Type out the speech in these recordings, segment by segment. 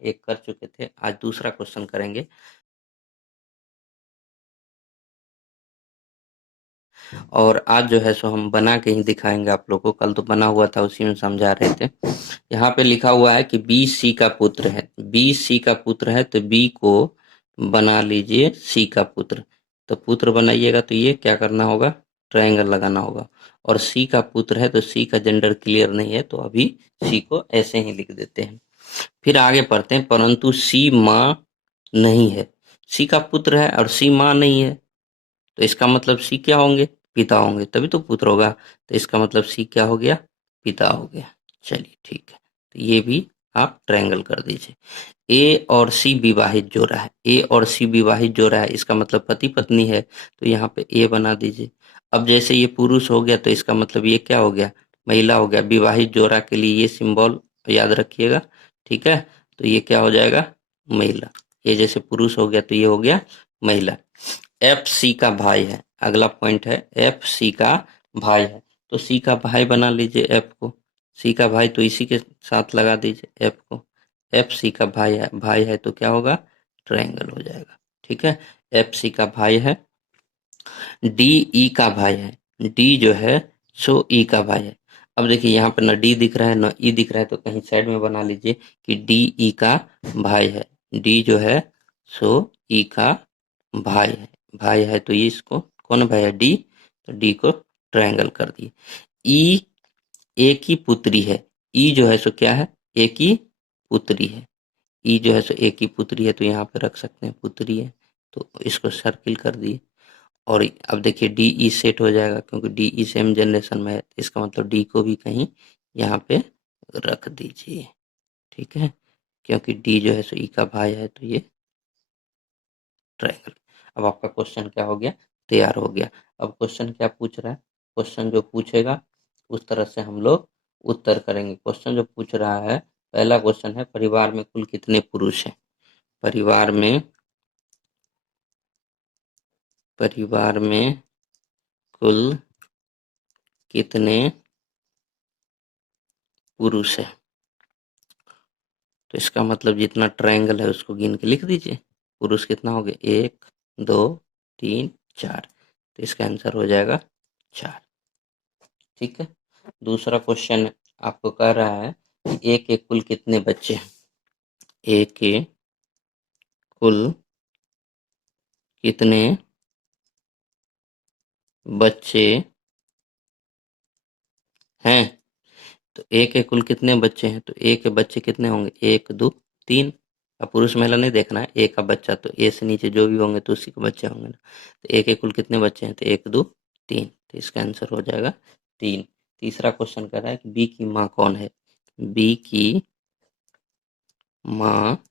एक कर चुके थे, आज दूसरा क्वेश्चन करेंगे। और आज जो है सो हम बना के ही दिखाएंगे आप लोग को। कल तो बना हुआ था, उसी में समझा रहे थे। यहाँ पे लिखा हुआ है कि बी सी का पुत्र है। बी सी का पुत्र है तो बी को बना लीजिए सी का पुत्र। तो पुत्र बनाइएगा तो ये क्या करना होगा, ट्रायंगल लगाना होगा। और सी का पुत्र है तो सी का जेंडर क्लियर नहीं है, तो अभी सी को ऐसे ही लिख देते हैं। फिर आगे पढ़ते हैं, परंतु सी माँ नहीं है। सी का पुत्र है और सी माँ नहीं है, तो इसका मतलब सी क्या होंगे, पिता होंगे, तभी तो पुत्र होगा। तो इसका मतलब सी क्या हो गया, पिता हो गया। चलिए ठीक है, तो ये भी आप ट्रायंगल कर दीजिए। ए और सी विवाहित जोड़ा है। ए और सी विवाहित जोड़ा है, इसका मतलब पति पत्नी है, तो यहाँ पे ए बना दीजिए। अब जैसे ये पुरुष हो गया तो इसका मतलब ये क्या हो गया, महिला हो गया। विवाहित जोड़ा के लिए ये सिंबल याद रखिएगा, ठीक है। तो ये क्या हो जाएगा, महिला। ये जैसे पुरुष हो गया तो ये हो गया महिला। एफ सी का भाई है, अगला पॉइंट है एफ सी का भाई है। तो सी का भाई बना लीजिए एफ को। सी का भाई तो इसी के साथ लगा दीजिए एफ को। एफ सी का भाई है तो क्या होगा, ट्रायंगल हो जाएगा, ठीक है। एफ सी का भाई है। डी ई का भाई है। डी जो है सो ई का भाई है। अब देखिए यहाँ पे न डी दिख रहा है न ई दिख रहा है, तो कहीं साइड में बना लीजिए कि डी ई का भाई है। डी जो है सो ई का भाई है। भाई है तो ये इसको कौन भाई है, डी। तो डी को ट्रायंगल कर दिए। ई ए की पुत्री है। ई जो है सो क्या है, ए की पुत्री है। ई जो है सो ए की पुत्री है, तो यहाँ पे रख सकते हैं पुत्री है, तो इसको सर्किल कर दिए। और अब देखिए डी ई सेट हो जाएगा, क्योंकि डी ई सेम जनरेशन में है। इसका मतलब डी को भी कहीं यहाँ पे रख दीजिए, ठीक है। क्योंकि डी जो है सो ई का भाई है, तो ये ट्रायंगल। अब आपका क्वेश्चन क्या हो गया, तैयार हो गया। अब क्वेश्चन क्या पूछ रहा है, क्वेश्चन जो पूछेगा उस तरह से हम लोग उत्तर करेंगे। क्वेश्चन जो पूछ रहा है, पहला क्वेश्चन है परिवार में कुल कितने पुरुष हैं। परिवार में कुल कितने पुरुष है। तो इसका मतलब जितना ट्रायंगल है उसको गिन के लिख दीजिए। पुरुष कितना हो गया, 1 2 3 4। तो इसका आंसर हो जाएगा 4, ठीक है। दूसरा क्वेश्चन आपको कह रहा है कि ए के कुल कितने बच्चे हैं। ए के कुल कितने बच्चे हैं। तो ए के कुल कितने बच्चे हैं, तो ए के बच्चे कितने होंगे, 1 2 3। अब पुरुष महिला नहीं देखना है, ए का बच्चा तो ए से नीचे जो भी होंगे तो उसी के बच्चे होंगे ना। तो ए के कुल कितने बच्चे हैं, तो 1 2 3। तो इसका आंसर हो जाएगा 3। तीसरा क्वेश्चन कर रहा है कि बी की माँ कौन है। बी की माँ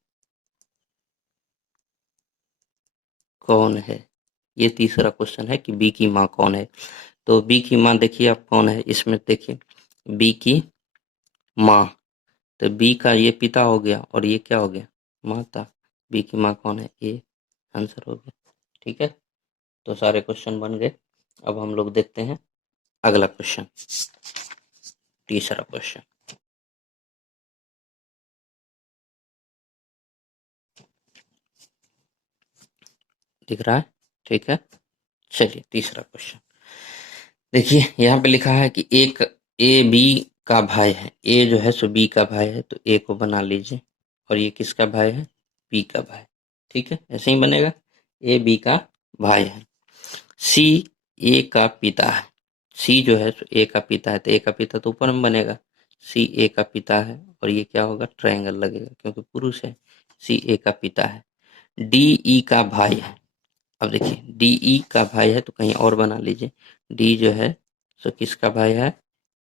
कौन है, ये तीसरा क्वेश्चन है कि बी की माँ कौन है। तो बी की माँ देखिए आप कौन है, इसमें देखिए बी की माँ, तो बी का ये पिता हो गया और ये क्या हो गया, माता। बी की माँ कौन है, ए। आंसर हो गया, ठीक है। तो सारे क्वेश्चन बन गए। अब हम लोग देखते हैं अगला क्वेश्चन, तीसरा क्वेश्चन। दिख रहा है, ठीक है। चलिए तीसरा क्वेश्चन देखिए, यहाँ पे लिखा है कि एक ए बी का भाई है। ए जो है सो बी का भाई है, तो ए को बना लीजिए। और ये किसका भाई है, बी का भाई, ठीक है। ऐसे ही बनेगा, ए बी का भाई है। सी ए का पिता है। सी जो है सो ए का पिता है, तो ए का पिता तो ऊपर में बनेगा। सी ए का पिता है और ये क्या होगा, ट्रायंगल लगेगा क्योंकि पुरुष है। सी ए का पिता है। डी ई का भाई है। अब देखिए डी ई का भाई है तो कहीं और बना लीजिए। डी जो है सो किसका भाई है,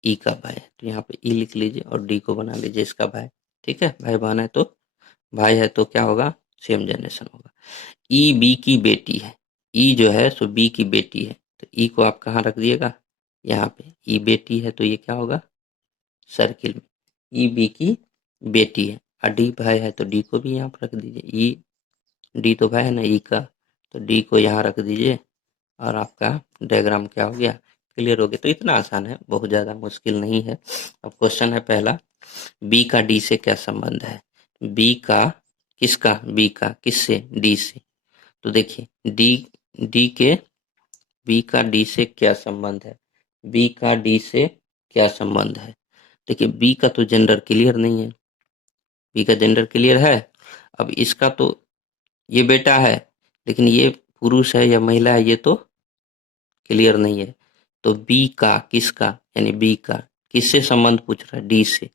ई का भाई है, तो यहाँ पे ई लिख लीजिए और डी को बना लीजिए इसका भाई, ठीक है। भाई बहन है तो भाई है तो क्या होगा, सेम जनरेशन होगा। ई बी की बेटी है। ई जो है सो बी की बेटी है, तो ई को आप कहाँ रख दिएगा, यहाँ पे। ई बेटी है तो ये क्या होगा, सर्किल में। ई बी की बेटी है और डी भाई है तो डी को भी यहाँ पर रख दीजिए। ई डी तो भाई है ना ई का, तो डी को यहाँ रख दीजिए और आपका डायग्राम क्या हो गया, क्लियर हो गया। तो इतना आसान है, बहुत ज़्यादा मुश्किल नहीं है। अब क्वेश्चन है पहला, बी का डी से क्या संबंध है। बी का किसका, बी का किससे, डी से। तो देखिए डी के बी का डी से क्या संबंध है, बी का डी से क्या संबंध है। देखिए बी का तो जेंडर क्लियर नहीं है, बी का जेंडर क्लियर है। अब इसका तो ये बेटा है, लेकिन ये पुरुष है या महिला है ये तो क्लियर नहीं है। तो बी का किसका, यानी बी का किससे संबंध पूछ रहा है, डी से।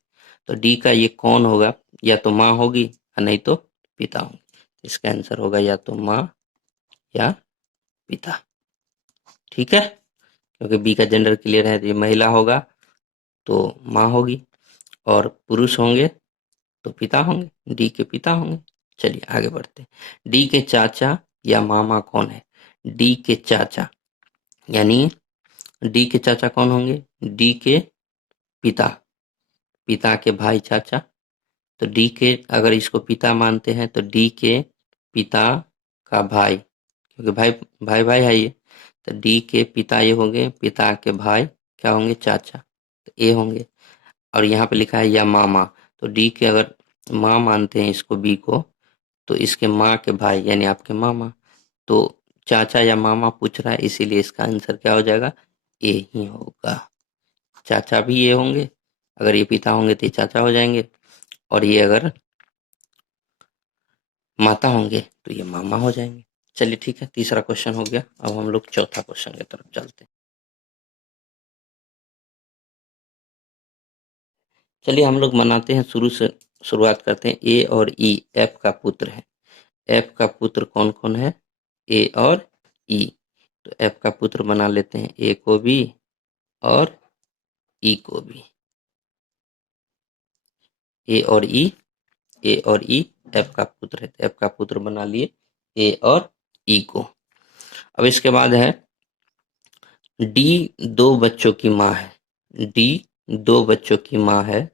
तो डी का ये कौन होगा, या तो माँ होगी या नहीं तो पिता होंगे। इसका आंसर होगा या तो माँ या पिता। ठीक है, क्योंकि बी का जेंडर क्लियर है, तो ये महिला होगा तो माँ होगी, और पुरुष होंगे तो पिता होंगे, डी के पिता होंगे। चलिए आगे बढ़ते हैं। डी के चाचा या मामा कौन है, डी के चाचा, यानी डी के चाचा कौन होंगे, डी के पिता, पिता के भाई चाचा। तो डी के अगर इसको पिता मानते हैं तो डी के पिता का भाई, क्योंकि भाई भाई भाई है ये, तो डी के पिता ये होंगे, पिता के भाई क्या होंगे, चाचा, तो ए होंगे। और यहाँ पे लिखा है या मामा, तो डी के अगर माँ मानते हैं इसको, बी को, तो इसके माँ के भाई यानी आपके मामा। तो चाचा या मामा पूछ रहा है, इसीलिए इसका आंसर क्या हो जाएगा, ए ही होगा। चाचा भी ये होंगे, अगर ये पिता होंगे तो ये चाचा हो जाएंगे, और ये अगर माता होंगे तो ये मामा हो जाएंगे। चलिए ठीक है, तीसरा क्वेश्चन हो गया। अब हम लोग चौथा क्वेश्चन की तरफ चलते हैं। चलिए हम लोग बनाते हैं, शुरू से शुरुआत करते हैं। ए और ई एफ का पुत्र है। एफ का पुत्र कौन कौन है, ए और ई। तो एफ का पुत्र बना लेते हैं, ए को भी और ई को भी। ए और ई, ए और ई एफ का पुत्र है, एफ का पुत्र बना लिए ए और ई को। अब इसके बाद है डी दो बच्चों की माँ है, डी दो बच्चों की माँ है,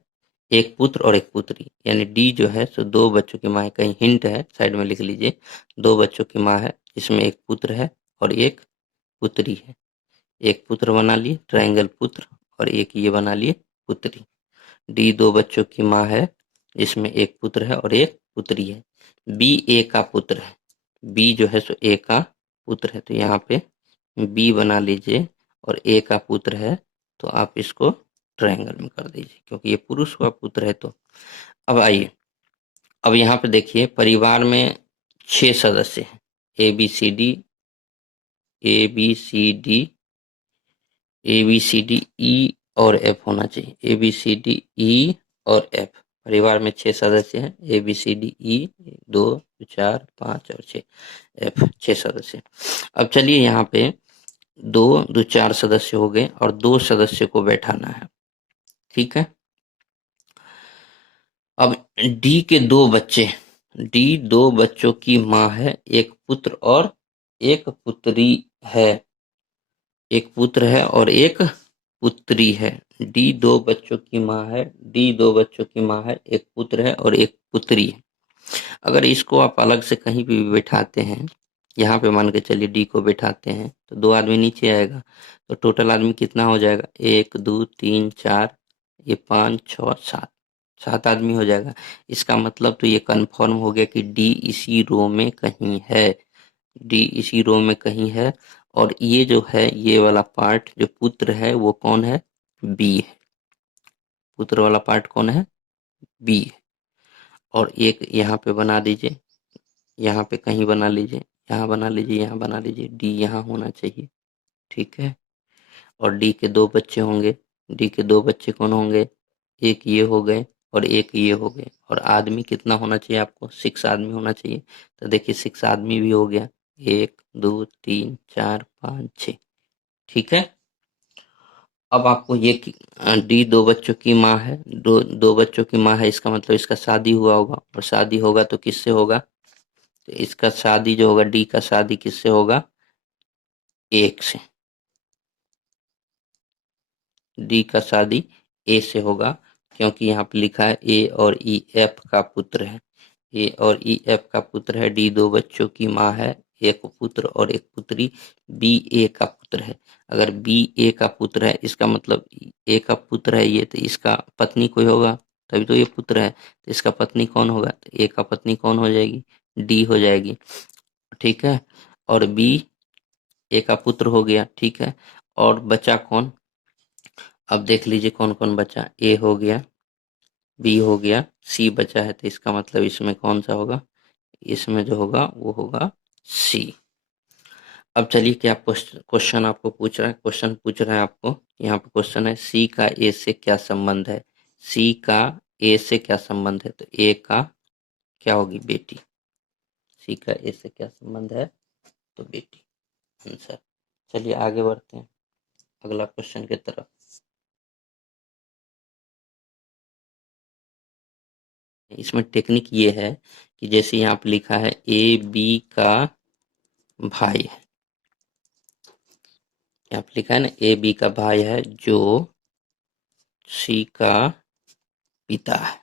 एक पुत्र और एक पुत्री, यानी डी जो है सो दो बच्चों की माँ है। कहीं हिंट है साइड में लिख लीजिए, दो बच्चों की माँ है, इसमें एक पुत्र है और एक पुत्री है। एक पुत्र बना लिए ट्रायंगल पुत्र, और एक ये बना लिए पुत्री। डी दो बच्चों की माँ है, जिसमें एक पुत्र है और एक पुत्री है। बी ए का पुत्र है, बी जो है सो ए का पुत्र है, तो यहाँ पे बी बना लीजिए, और ए का पुत्र है तो आप इसको ट्रायंगल में कर दीजिए, क्योंकि ये पुरुष का पुत्र है। तो अब आइए, अब यहाँ पे देखिए परिवार में 6 सदस्य हैं, A B C D, A B C D, A B C D E और एफ होना चाहिए, ए बी सी डी ई और एफ। परिवार में 6 सदस्य हैं, ए बी सी डी ई 2 4 5 और 6, एफ 6 सदस्य। अब चलिए यहाँ पे दो दो 4 सदस्य हो गए, और 2 सदस्य को बैठाना है। ठीक है, अब डी के 2 बच्चे, डी 2 बच्चों की माँ है, एक पुत्र और एक पुत्री है, एक पुत्र है और एक पुत्री है। डी 2 बच्चों की माँ है, डी 2 बच्चों की माँ है, एक पुत्र है और एक पुत्री है। अगर इसको आप अलग से कहीं भी बैठाते हैं, यहाँ पे मान के चलिए डी को बैठाते हैं, तो 2 आदमी नीचे आएगा, तो टोटल आदमी कितना हो जाएगा, 1 2 3 4, ये 5 6 7, 7 आदमी हो जाएगा। इसका मतलब तो ये कंफर्म हो गया कि डी इसी रो में कहीं है, डी इसी रो में कहीं है। और ये जो है, ये वाला पार्ट जो पुत्र है वो कौन है, बी है। पुत्र वाला पार्ट कौन है, बी है। और एक यहाँ पे बना दीजिए, यहाँ पे कहीं बना लीजिए, यहाँ बना लीजिए, यहाँ बना लीजिए, डी यहाँ होना चाहिए। ठीक है, और डी के 2 बच्चे होंगे, डी के 2 बच्चे कौन होंगे, एक ये हो गए और एक ये हो गए। और आदमी कितना होना चाहिए आपको, 6 आदमी होना चाहिए। तो देखिए 6 आदमी भी हो गया, 1 2 3 4 5 6। ठीक है, अब आपको ये डी 2 बच्चों की माँ है, दो बच्चों की माँ है, इसका मतलब इसका शादी हुआ होगा, और शादी होगा तो किससे होगा, तो इसका शादी जो होगा, डी का शादी किससे होगा, एक से, डी का शादी ए से होगा, क्योंकि यहाँ पे लिखा है ए और ई एफ का पुत्र है, ए और ई एफ का पुत्र है। डी 2 बच्चों की माँ है, एक पुत्र और एक पुत्री। बी ए का पुत्र है, अगर बी ए का पुत्र है इसका मतलब ए का पुत्र है ये, तो इसका पत्नी कोई होगा, तभी तो ये पुत्र है। तो इसका पत्नी कौन होगा? तो ए का पत्नी कौन हो जाएगी? डी हो जाएगी। ठीक है। और बी ए का पुत्र हो गया। ठीक है। और बचा कौन? अब देख लीजिए कौन कौन बचा। ए हो गया, बी हो गया, सी बचा है। तो इसका मतलब इसमें कौन सा होगा? इसमें जो होगा वो होगा सी। अब चलिए क्या क्वेश्चन आपको पूछ रहा है? क्वेश्चन पूछ रहा है आपको, यहाँ पे क्वेश्चन है सी का ए से क्या संबंध है? सी का ए से क्या संबंध है? तो ए का क्या होगी? बेटी। सी का ए से क्या संबंध है? तो बेटी आंसर। चलिए आगे बढ़ते हैं अगला क्वेश्चन की तरफ। इसमें टेक्निक ये है कि जैसे यहाँ पे लिखा है ए बी का भाई है, यहाँ पे लिखा है ना ए बी का भाई है जो सी का पिता है।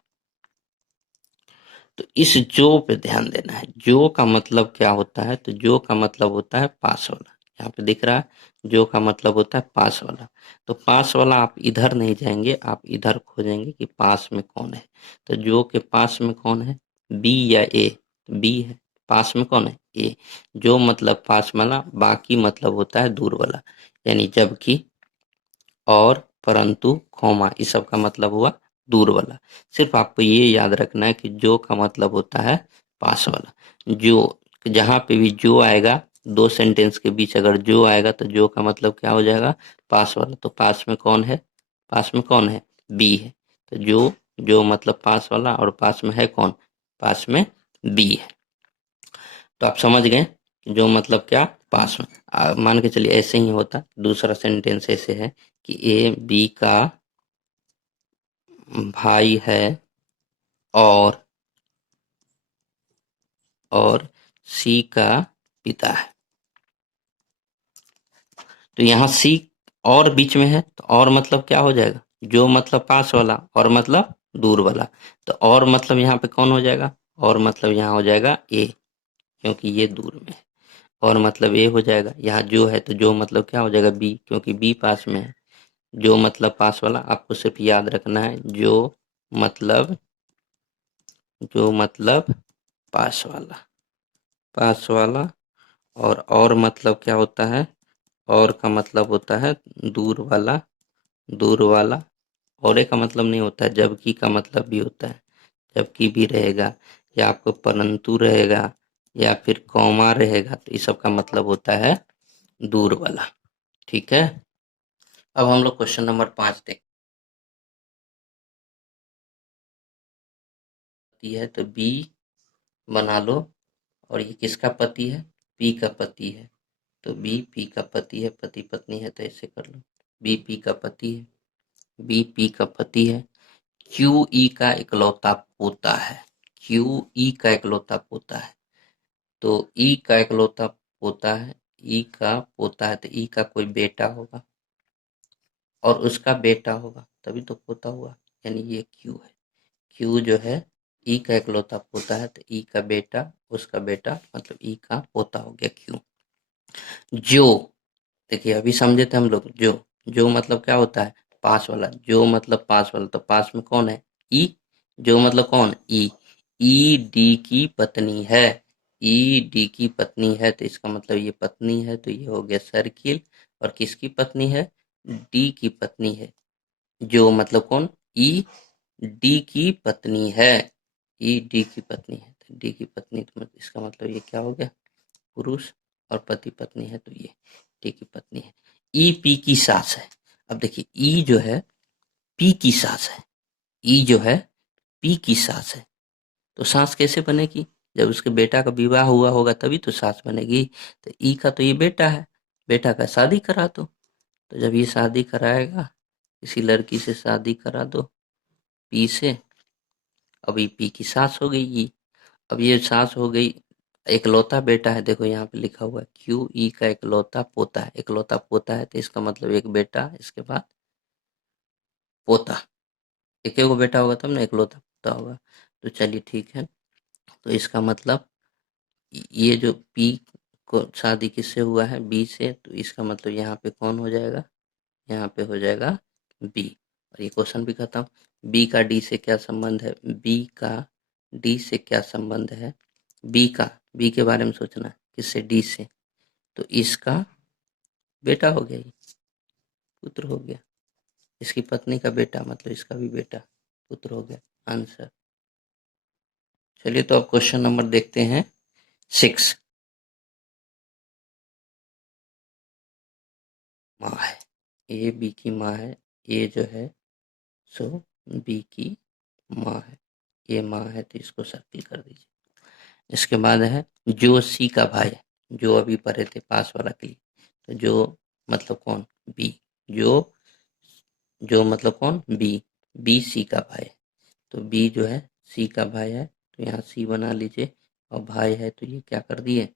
तो इस जो पे ध्यान देना है। जो का मतलब क्या होता है? तो जो का मतलब होता है पास वाला। यहाँ पे दिख रहा है जो का मतलब होता है पास वाला। तो पास वाला आप इधर नहीं जाएंगे, आप इधर खोजेंगे कि पास में कौन है। तो जो के पास में कौन है? बी या ए? बी है। पास में कौन है? ए। जो मतलब पास वाला, बाकी मतलब होता है दूर वाला। यानी जबकि, और, परंतु, कॉमा, इस सब का मतलब हुआ दूर वाला। सिर्फ आपको ये याद रखना है कि जो का मतलब होता है पास वाला। जो, जहां पे भी जो आएगा, दो सेंटेंस के बीच अगर जो आएगा तो जो का मतलब क्या हो जाएगा? पास वाला। तो पास में कौन है? पास में कौन है? बी है। तो जो मतलब पास वाला, और पास में है कौन? पास में बी है। तो आप समझ गए जो मतलब क्या? पास में। मान के चलिए ऐसे ही होता। दूसरा सेंटेंस ऐसे है कि ए बी का भाई है और सी का पिता है। तो यहाँ सी और बीच में है, तो और मतलब क्या हो जाएगा? जो मतलब पास वाला, और मतलब दूर वाला। तो और मतलब यहाँ पे कौन हो जाएगा? और मतलब यहाँ हो जाएगा ए, क्योंकि ये दूर में है। और मतलब ए हो जाएगा। यहाँ जो है तो जो मतलब क्या हो जाएगा? बी, क्योंकि बी पास में है। जो मतलब पास वाला, आपको सिर्फ याद रखना है मतलब जो मतलब पास वाला, पास वाला। और मतलब क्या होता है? और का मतलब होता है दूर वाला, दूर वाला। और ए का मतलब नहीं होता है, जबकि का मतलब भी होता है। जबकि भी रहेगा, या आपको परंतु रहेगा, या फिर कौमा रहेगा, तो इस सब का मतलब होता है दूर वाला। ठीक है। अब हम लोग क्वेश्चन नंबर 5 देखते है। तो बी बना लो, और ये किसका पति है? पी का पति है। तो बी पी का पति है, पति पत्नी है, तो ऐसे कर लो। बी पी का पति है, बी पी का पति है। क्यू ई का इकलौता पोता है। क्यू ई का इकलौता पोता है। तो ई का इकलौता पोता है, ई का पोता है, तो ई का कोई बेटा होगा और उसका बेटा होगा, तभी तो पोता हुआ। यानी ये क्यू है। क्यू जो है ई का इकलौता पोता है, तो ई का बेटा, उसका बेटा, मतलब ई का पोता हो गया क्यू। जो, देखिए अभी समझे थे हम लोग। जो मतलब क्या होता है? पास वाला। जो मतलब पास वाला, तो पास में कौन है? ई। जो मतलब कौन? ई। ई डी की पत्नी है। ई डी की पत्नी है, तो इसका मतलब ये पत्नी है, तो ये हो गया सर्किल। और किसकी पत्नी है? डी की पत्नी है। जो मतलब कौन? ई डी की पत्नी है। ई डी की पत्नी है, तो डी की पत्नी, तो इसका मतलब ये क्या हो गया? पुरुष। और पति पत्नी है, तो ये डी की पत्नी है। ई पी की सास है। अब देखिए ई जो है पी की सास है। ई जो है पी की सास है। तो सास कैसे बनेगी? जब उसके बेटा का विवाह हुआ होगा तभी तो सास बनेगी। तो ई का तो ये बेटा है, बेटा का शादी करा दो। तो जब ये शादी कराएगा, किसी लड़की से शादी करा दो पी से। अब ये पी की सास हो गई ये। अब ये सास हो गई, इकलौता बेटा है। देखो यहाँ पे लिखा हुआ है क्यू ई का इकलौता पोता है। इकलौता पोता है, तो इसका मतलब एक बेटा, इसके बाद पोता। एक एगो बेटा होगा तब ना इकलौता पोता होगा। तो चलिए ठीक है। तो इसका मतलब ये जो पी को शादी किससे हुआ है? बी से। तो इसका मतलब यहाँ पे कौन हो जाएगा? यहाँ पे हो जाएगा बी। और ये क्वेश्चन भी खत्म। बी का डी से क्या संबंध है, बी का डी से क्या संबंध है, बी के बारे में सोचना है, किससे, डी से, तो इसका बेटा हो गया, ये पुत्र हो गया, इसकी पत्नी का बेटा, मतलब इसका भी बेटा, पुत्र हो गया, आंसर। चलिए तो अब क्वेश्चन नंबर देखते हैं 6। माँ है, ए बी की माँ है, ए जो है सो बी की माँ है, ये माँ है तो इसको सर्किल कर दीजिए। इसके बाद है जो सी का भाई है, जो अभी पढ़े थे पास वाला के लिए, तो जो मतलब कौन, बी, जो मतलब कौन, बी सी का भाई है, तो बी जो है सी का भाई है, तो यहाँ सी बना लीजिए, और भाई है तो ये क्या कर दिए,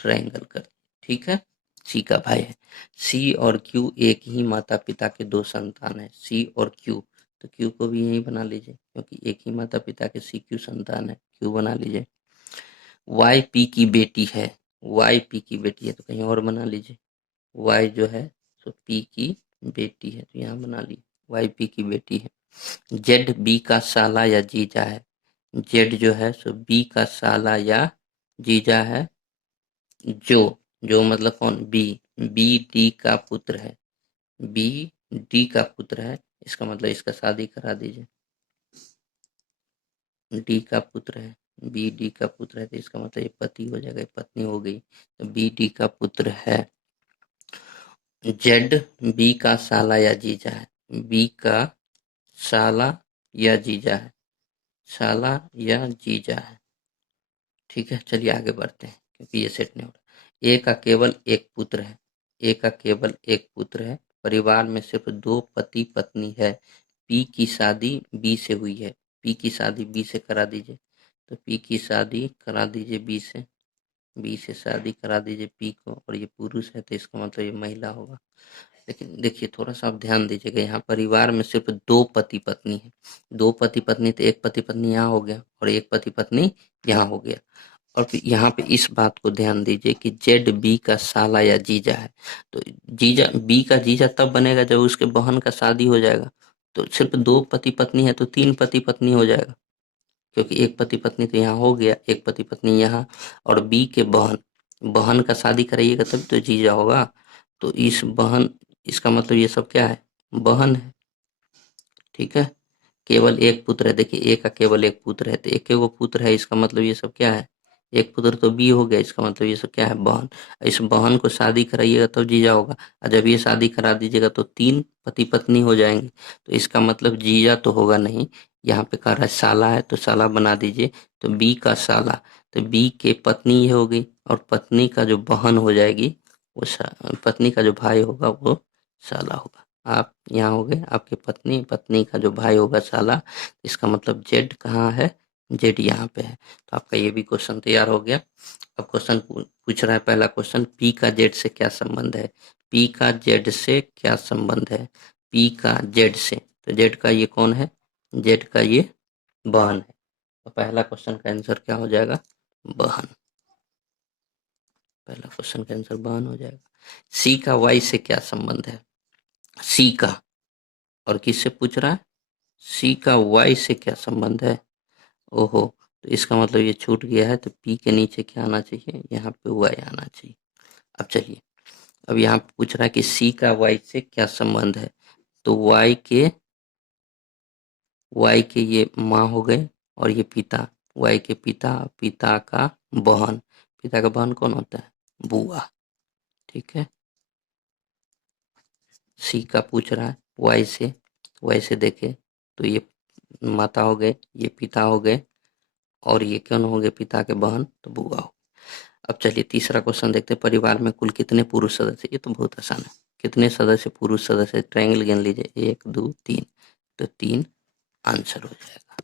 ट्रायंगल कर दिए, ठीक है, सी का भाई है। सी और क्यू एक ही माता पिता के दो संतान है, सी और क्यू, तो क्यू को भी यही बना लीजिए, क्योंकि एक ही माता पिता के सी क्यू संतान है, क्यू बना लीजिए। वाई पी की बेटी है, वाई पी की बेटी है तो कहीं और बना लीजिए, वाई जो है तो पी की बेटी है, तो यहाँ बना ली, वाई पी की बेटी है। जेड बी का साला या जीजा है, जेड जो है सो बी का साला या जीजा है, जो मतलब कौन, बी डी का पुत्र है, बी डी का पुत्र है, इसका मतलब इसका शादी करा दीजिए, डी का पुत्र है, बी डी का पुत्र है तो इसका मतलब ये पति हो जाएगा, पत्नी हो गई, तो बी डी का पुत्र है। जेड बी का साला या जीजा है, बी का साला या जीजा है, साला या जीजा है, ठीक है। चलिए आगे बढ़ते हैं क्योंकि ये सेट नहीं हो रहा। ए का केवल एक पुत्र है, ए का केवल एक पुत्र है, परिवार में सिर्फ दो पति पत्नी है, पी की शादी बी से हुई है, पी की शादी बी से करा दीजिए, तो पी की शादी करा दीजिए बी से शादी करा दीजिए पी को, और ये पुरुष है तो इसका मतलब ये महिला होगा। लेकिन देखिए थोड़ा सा आप ध्यान दीजिएगा, यहाँ परिवार में सिर्फ दो पति पत्नी है, दो पति पत्नी तो एक पति पत्नी यहाँ हो गया और एक पति पत्नी यहाँ हो गया, और फिर यहाँ पे इस बात को ध्यान दीजिए कि जेड बी का साला या जीजा है, तो जीजा बी का जीजा तब बनेगा जब उसके बहन का शादी हो जाएगा, तो सिर्फ दो पति पत्नी है तो तीन पति पत्नी हो जाएगा, क्योंकि एक पति पत्नी तो यहाँ हो गया, एक पति पत्नी यहाँ, और बी के बहन, बहन का शादी कराइएगा तब तो जीजा होगा, तो इस बहन, इसका मतलब ये सब क्या है, बहन है, ठीक है। केवल एक पुत्र है, देखिए एक का केवल एक पुत्र है तो एक वो पुत्र है, इसका मतलब ये सब क्या है, एक पुत्र तो बी हो गया, इसका मतलब ये सब क्या है, बहन। इस बहन को शादी कराइएगा तो जीजा होगा, और जब ये शादी करा दीजिएगा तो तीन पति पत्नी हो जाएंगे, तो इसका मतलब जीजा तो होगा नहीं, यहाँ पे कह रहा है साला है तो साला बना दीजिए, तो बी का साला, तो बी के पत्नी ये हो गई, और पत्नी का जो बहन हो जाएगी वो पत्नी का जो भाई होगा वो साला होगा। आप यहाँ हो गए आपके पत्नी, पत्नी का जो भाई होगा साला, इसका मतलब जेड कहाँ है, जेड यहाँ पे है, तो आपका ये भी क्वेश्चन तैयार हो गया। अब क्वेश्चन पूछ रहा है, पहला क्वेश्चन, पी का जेड से क्या संबंध है, पी का जेड से क्या संबंध है, पी का जेड से, तो जेड का ये कौन है, जेड का ये बहन है, तो पहला क्वेश्चन का आंसर क्या हो जाएगा, बहन, पहला क्वेश्चन का आंसर बहन हो जाएगा। सी का वाई से क्या संबंध है, सी का, और किससे पूछ रहा है, सी का वाई से क्या संबंध है, ओहो, तो इसका मतलब ये छूट गया है, तो पी के नीचे क्या आना चाहिए, यहाँ पे वाई आना चाहिए। अब चलिए, अब यहाँ पे पूछ रहा है कि सी का वाई से क्या संबंध है, तो वाई के ये माँ हो गए, और ये पिता, वाई के पिता, पिता का बहन, पिता का बहन कौन होता है, बुआ, ठीक है। सी का पूछ रहा है वाई से देखे तो ये माता हो गए, ये पिता हो गए, और ये कौन हो गए, पिता के बहन, तो बुआ हो। अब चलिए तीसरा क्वेश्चन देखते हैं, परिवार में कुल कितने पुरुष सदस्य, ये तो बहुत आसान है, कितने सदस्य, पुरुष सदस्य, ट्रायंगल गिन लीजिए, एक दो तीन, तो तीन आंसर हो जाएगा।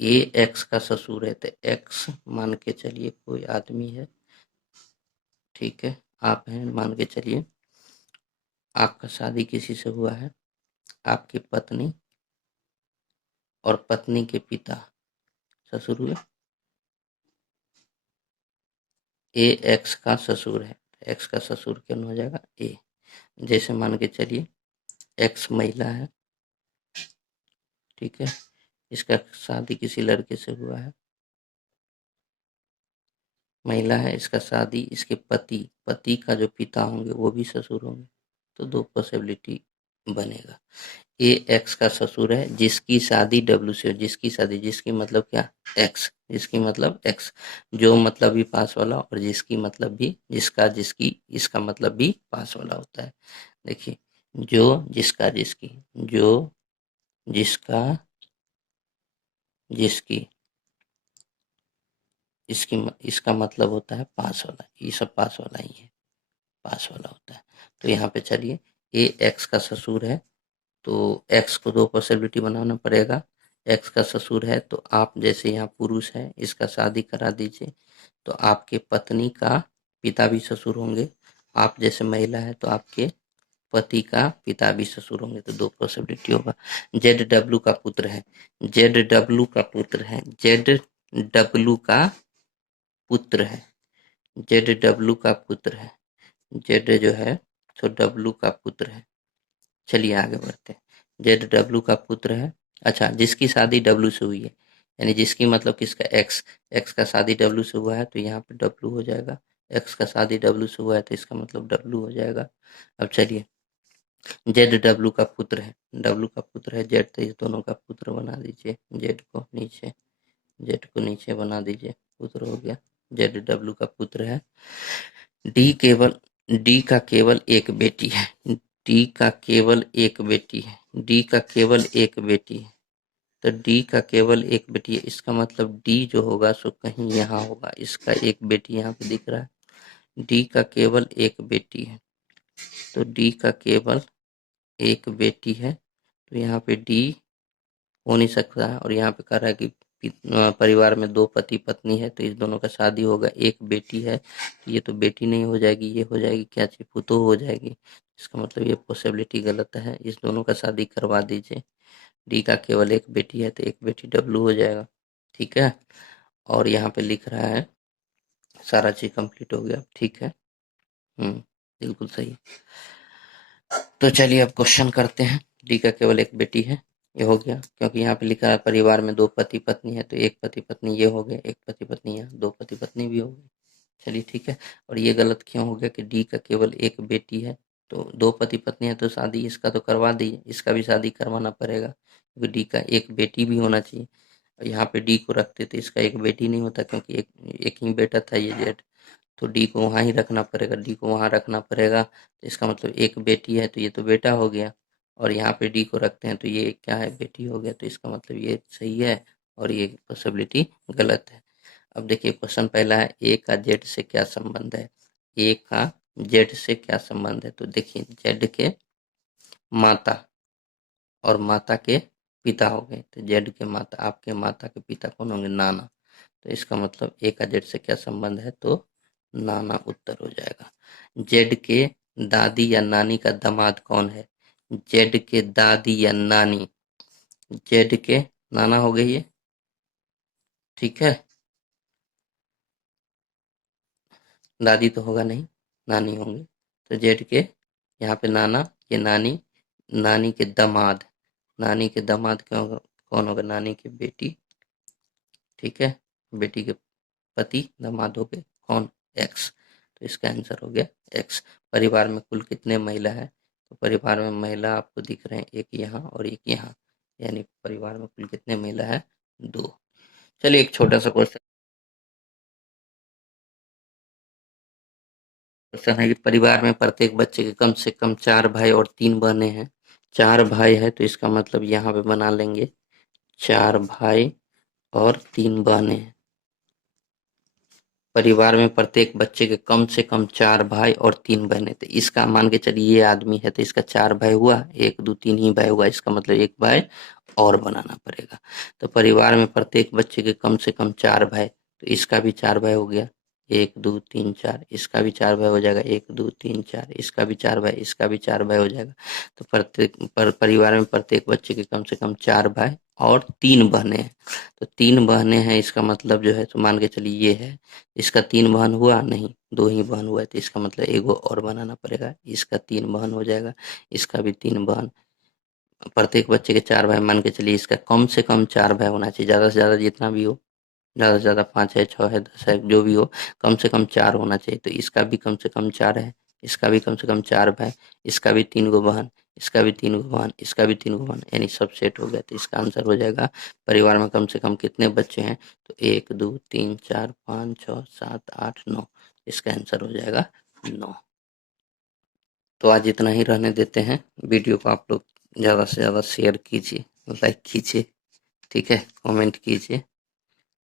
ए एक्स का ससुर है, तो एक्स मान के चलिए कोई आदमी है, ठीक है, आप हैं मान के चलिए, आपका शादी किसी से हुआ है, आपकी पत्नी और पत्नी के पिता ससुर हुए, ए एक्स का ससुर है, एक्स का ससुर कौन हो जाएगा, ए, जैसे मान के चलिए एक्स महिला है, ठीक है, इसका शादी किसी लड़के से हुआ है, महिला है, इसका शादी इसके पति का जो पिता होंगे वो भी ससुर होंगे, तो दो पॉसिबिलिटी बनेगा। ए एक्स का ससुर है जिसकी शादी डब्ल्यू से, जिसकी शादी, जिसकी मतलब क्या, एक्स, जिसकी मतलब एक्स, जो मतलब भी पास वाला, और जिसकी मतलब भी, जिसका जिसकी, इसका मतलब भी पास वाला होता है। देखिए, जो जिसका जिसकी, जो जिसका जिसकी, इसकी इसका मतलब होता है पास वाला, ये सब पास वाला ही है, पास वाला होता है। तो यहाँ पे चलिए, ए एक्स का ससुर है, तो एक्स को दो पॉसिबिलिटी बनाना पड़ेगा। एक्स का ससुर है तो आप जैसे यहाँ पुरुष है, इसका शादी करा दीजिए, तो आपके पत्नी का पिता भी ससुर होंगे। आप जैसे महिला है तो आपके पति का पिता भी ससुर होंगे, तो दो पॉसिबिलिटी होगा। जेड डब्ल्यू का पुत्र है, जेड डब्ल्यू का पुत्र है, जेड डब्ल्यू का पुत्र है, जेड डब्ल्यू का पुत्र है, जेड जो है तो डब्ल्यू का पुत्र है। चलिए आगे बढ़ते हैं। जेड डब्ल्यू का पुत्र है, अच्छा, जिसकी शादी डब्ल्यू से हुई है, यानी जिसकी मतलब किसका, एक्स, एक्स का शादी डब्ल्यू से हुआ है तो यहाँ पे डब्ल्यू हो जाएगा। एक्स का शादी डब्ल्यू से हुआ है तो इसका मतलब डब्ल्यू हो जाएगा। अब चलिए, जेड डब्ल्यू का पुत्र है, डब्ल्यू का पुत्र है जेड, तो इस दोनों का पुत्र बना दीजिए। जेड को नीचे, जेड को नीचे बना दीजिए, पुत्र हो गया। जेड डब्ल्यू का पुत्र है। डी केवल, डी का केवल एक बेटी है, डी का केवल एक बेटी है, डी का केवल एक बेटी है, तो डी का केवल एक बेटी है, इसका मतलब डी जो होगा सो कहीं यहाँ होगा, इसका एक बेटी यहाँ पे दिख रहा है। डी का केवल एक बेटी है, तो डी का केवल एक बेटी है, तो यहाँ पे डी हो नहीं सकता है। और यहाँ पे कह रहा है कि परिवार में दो पति पत्नी है, तो इस दोनों का शादी होगा, एक बेटी है, तो ये तो बेटी नहीं हो जाएगी, ये हो जाएगी क्या चीज, पुतोह हो जाएगी। इसका मतलब ये पॉसिबिलिटी गलत है, इस दोनों का शादी करवा दीजिए। डी का केवल एक बेटी है तो एक बेटी डब्लू हो जाएगा, ठीक है। और यहाँ पे लिख रहा है सारा चीज कंप्लीट हो गया, ठीक है। बिल्कुल सही। तो चलिए अब क्वेश्चन करते हैं। डी का केवल एक बेटी है, ये हो गया, क्योंकि यहाँ पे लिखा है परिवार में दो पति पत्नी है, तो एक पति पत्नी ये हो गए, एक पति पत्नी यहाँ, दो पति पत्नी भी हो गए। चलिए ठीक है। और ये गलत क्यों हो गया कि डी का केवल एक बेटी है, तो दो पति पत्नी है तो शादी इसका तो करवा दी, इसका भी शादी करवाना पड़ेगा, क्योंकि डी का एक बेटी भी होना चाहिए। यहाँ पे डी को रखते तो इसका एक बेटी नहीं होता, क्योंकि एक ही बेटा था ये जेड, तो डी को वहाँ ही रखना पड़ेगा, डी को वहाँ रखना पड़ेगा, तो इसका मतलब एक बेटी है तो ये तो बेटा हो गया, और यहाँ पे डी को रखते हैं तो ये क्या है, बेटी हो गया, तो इसका मतलब ये सही है और ये पॉसिबिलिटी गलत है। अब देखिए क्वेश्चन पहला है, ए का जेड से क्या संबंध है, ए का जेड से क्या संबंध है, तो देखिए जेड के माता और माता के पिता हो गए, तो जेड के माता, आपके माता के पिता कौन होंगे, नाना, तो इसका मतलब ए का जेड से क्या संबंध है, तो नाना उत्तर हो जाएगा। जेड के दादी या नानी का दामाद कौन है, जेड के दादी या नानी, जेड के नाना हो गई है, ठीक है, दादी तो होगा नहीं, नानी होंगे, तो जेड के यहाँ पे नाना, ये नानी, नानी के दामाद, नानी के दामाद क्यों होगा, कौन होगा, नानी की बेटी, ठीक है, बेटी के पति दामाद हो गए कौन, एक्स, तो इसका आंसर हो गया एक्स। परिवार में कुल कितने महिला है, तो परिवार में महिला आपको दिख रहे हैं, एक यहाँ और एक यहाँ, यानी परिवार में कुल कितने महिला है, दो। चलिए एक छोटा सा क्वेश्चन है कि परिवार में प्रत्येक बच्चे के कम से कम चार भाई और तीन बहनें हैं। चार भाई है तो इसका मतलब यहाँ पे बना लेंगे चार भाई और तीन बहनें हैं। परिवार में प्रत्येक बच्चे के कम से कम चार भाई और तीन बहनें, तो इसका मान के चलिए ये आदमी है तो इसका चार भाई हुआ, एक दो तीन ही भाई हुआ, इसका मतलब एक भाई और बनाना पड़ेगा। तो परिवार में प्रत्येक बच्चे के कम से कम चार भाई, तो इसका भी चार भाई हो गया, एक दो तीन चार, इसका भी चार भाई हो जाएगा, एक दो तीन चार, इसका भी चार भाई, इसका भी चार भाई हो जाएगा। तो परिवार में प्रत्येक बच्चे के कम से कम चार भाई और 3 बहनें हैं। तो 3 बहनें हैं, इसका मतलब जो है तो मान के चलिए ये है, इसका 3 बहन हुआ नहीं, 2 ही बहन हुआ है, तो इसका मतलब एगो और बनाना पड़ेगा, इसका 3 बहन हो जाएगा, इसका भी 3 बहन। प्रत्येक बच्चे के 4 भाई, मान के चलिए इसका कम से कम 4 भाई होना चाहिए, ज़्यादा से ज़्यादा जितना भी हो, ज़्यादा से ज़्यादा 5 है, 6 है, 10 है, जो भी हो, कम से कम 4 होना चाहिए। तो इसका भी कम से कम 4 है, इसका भी कम से कम 4 भाई, इसका भी 3 गो बहन, इसका भी 3 गो बहन, इसका भी 3 गो बहन, यानी सब सेट हो गया। तो इसका आंसर हो जाएगा, परिवार में कम से कम कितने बच्चे हैं, तो 1 2 3 4 5 6 7 8 9, इसका आंसर हो जाएगा 9। तो आज इतना ही रहने देते हैं। वीडियो को आप लोग ज़्यादा से ज़्यादा शेयर कीजिए, लाइक कीजिए, ठीक है, कमेंट कीजिए।